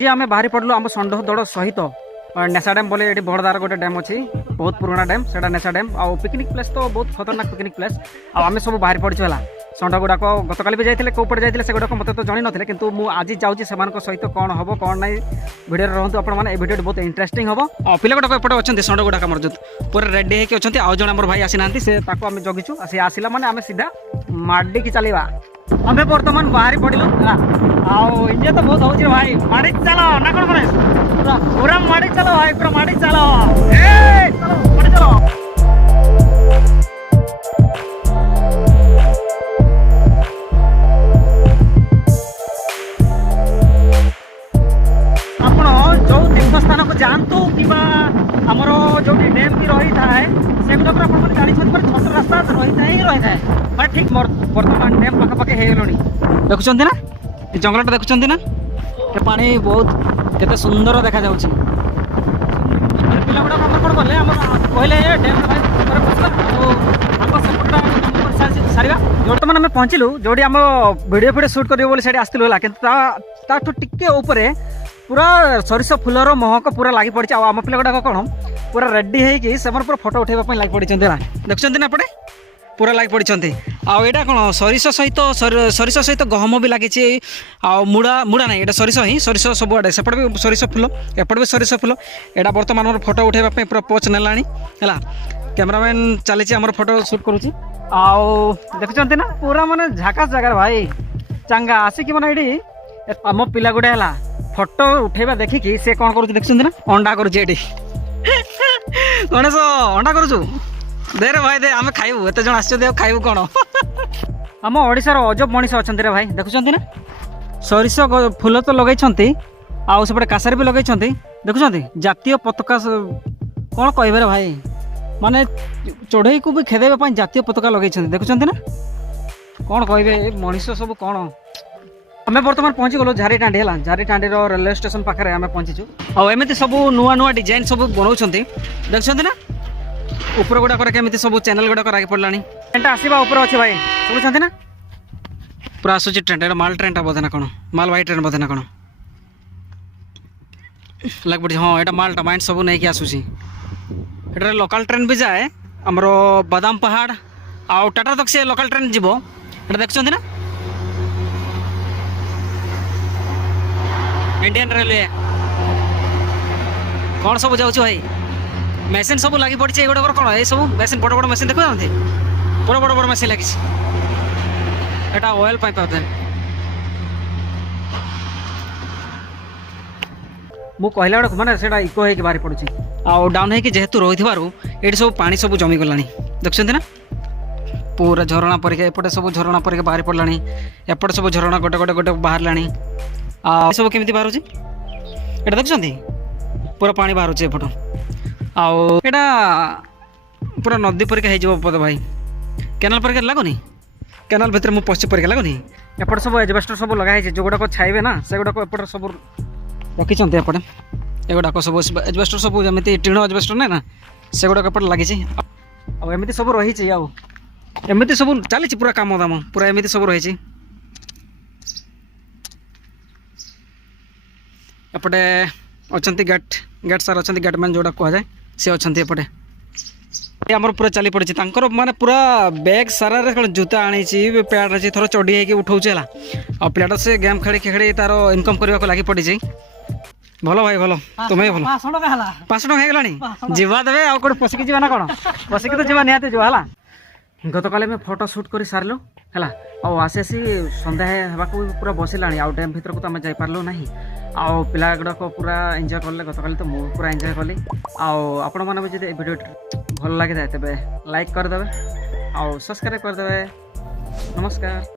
जी आम बाहरी पड़लु आम षंढ दौड़ सहित नेशा डैम बोले ये बड़दार गोटे डैम अच्छी बहुत पुराना डैम से नेशा डैम आउ पिकनिक प्लेस तो बहुत खतरनाक पिकनिक प्लेस आम सब बाहरी पड़चु है षंढ गुड़ाक गतकाली भी जाते कौपटे जाते से गुड़ाक मत तो जानी ना कि आज जाऊँगी सहित कौन हम कौन ना भिडियो रहतु आपने भिडियो बहुत इंटरेस्टिंग हम और पिला गुड़ाक एपटे अच्छे षंढ गुड़ाक मरजुद पूरा रेडी होती आउ जन भाई आसी ना से आम जगिचु सी आसला मैंने आम सीधा माड़ी की चलवा आम बर्तमान बाहरी पड़लु इंडिया तो बहुत हो भाई माड़ी चलो ना कौन गणेश पूरा माड़ी चलो भाई पूरा माड़ी चलो चलो माड़ी चलो आपण जो तीर्थ स्थान को जातु कि आमर जो डैम भी रही है से गुड़ाक आप जानी छोट रास्ता रही है ठीक बर्तमान डैम पाखापाखि हो गलि देखुं ना जंगलटा देखुं ना पानी बहुत केते सुंदर देखा जाउछि पिला गुडा हमर कोन बोले हम कहले डैम सारिबा वर्तमान आम पहुँचलु जोड़ी आम वीडियो शूट करियो बोले सेठी आस्तिलु होला किंतु ताठु टिके ऊपरे पूरा सरिष फुलर महक पूरा लागि पड़छि आम पिला गुडा कोन पूरा रेडी हेकि से पूरा फोटो उठेबा पई लागि पड़िछन देखुं ना पड़े पूरा लागि पड़िछन्ति आउटा कौन सरिष सहित गहम भी लगी मुड़ा मुड़ा ना ये सरिष ही सरिष सबुआड़े सेपटे भी सरिष फुल एपटे भी सरिष फुल एटा बर्तमान मोर फोटो उठेबा पूरा पोच नेलानी है कैमरामैन चली आम फोटो शूट करुच्ची आउ देखुं ना पूरा माने झाकास जगार भाई चांगा आसिक मैंने ये आम पिला गुड़ा है फोटो उठेबा देखिकी से कौन कर देखुं ना अंडा करुच्ची गणेश अंडा करुचु दे रे भाई दे आम खाइबू एत जन आस खाइबू कौन आम ओडिशार अजब मनीष अच्छा रे भाई देखुं ना सरिष फुल तो लगे आउपटे कासारे भी लगे देखुं जातीय पताका कौन कहे भाई माने चढ़ई को भी खेदेबा जातीय पताका लगे देखुं ना कौन कहे मनीष सब कौन आम बर्तमान पहुँची गलु झारीटाँडी है झारीटाँडी रेलवे स्टेशन पाखे आम पहुँचीचु आमती सब नुआ नुआ डिजाइन सब बनाऊँ देखुं ना ऊपर गुड़ाक केमी सब चैनल गुड़ाक रागी पड़ा ट्रेन आसवा ऊपर अच्छे भाई शुणुंट ना पूरा आसूँ ट्रेन माल ट्रेन बोधे ना कौन माल वाई ट्रेन बोधे ना कौन लग पड़ी हाँ यहाँ मालटा माइंड सब नहीं आसूसी ये लोकल ट्रेन भी जाए आमर बादाम पहाड़ आउ टाटा तक से लोकल ट्रेन जीव ये देखुं ना इंडियन रेलवे कौन सब जाऊँ भाई मेसीन सब लगी पड़ी ये गुड़ाक कौन ये सब मेसीन बड़ बड़ मेसीन देखो पूरा बड़ बड़ मेसीन लगी एटा ऑयल पाइप मु कहला बेड़ा माने सेटा इको होके बाहरी पड़ुची आ डाउन होके जेहेतु रही ये सब पानी सब जमी गलानी देखुं ना पूरा झरणा परिके एपटे सब झरणा परिके बाहरी पड़ला एपटे सब झरणा गोटे गोटे गोटे बाहर लानी सब केमी बाहर ये देखुं पूरा पानी बाहर एपट आउटा पूरा नदी परिका हो पद भाई केनाल परिका लगुनि केनाल भितर मु पश्चिम परिका लगुनि एपटे सब एजबेस्टर सब लगा जो गुड़ाक छाइबे ना से गुड़ाक एपटे सब रखी एपटे एगुड़ाक सब एजबेस्टर सब जमी टीण एजबेस्टर ना ना से गुड़ाक एपटे लगी आमती सब रही आमती सब चली पूरा काम दाम पूरा एमती सब रही एपटे अच्छा गेट गेट सार अच्छा गेटमैन जोड़ा कहुए सी अच्छा एपटे आमर पूरा चली पड़ी माने पूरा बैग सारा कौन जूता आनी पैड अच्छी थोड़ा चढ़ी होगी उठाऊे है पिलाटा से गेम खेली खेली तार इनकम करने को लगी पड़ी भल भाई भल तुम्हें भल 500 टका होगा जीवा देवे आउ कौन पशिकी जी ना कौन पशिकी तो जीवा निहाती जो है गत काली में फोटो शूट कर सारू है आसी आसी सन्ध्या होगा पूरा बसला आउ डैम भर को तो आम जापारू ना आउ पिला गुड़ाक पूरा एंजॉय कले गत काली तो मुझे पूरा एंजॉय कली आपण मैंने भी वीडियो भल लगी था तेज लाइक करदे आउ सब्सक्राइब करदे नमस्कार।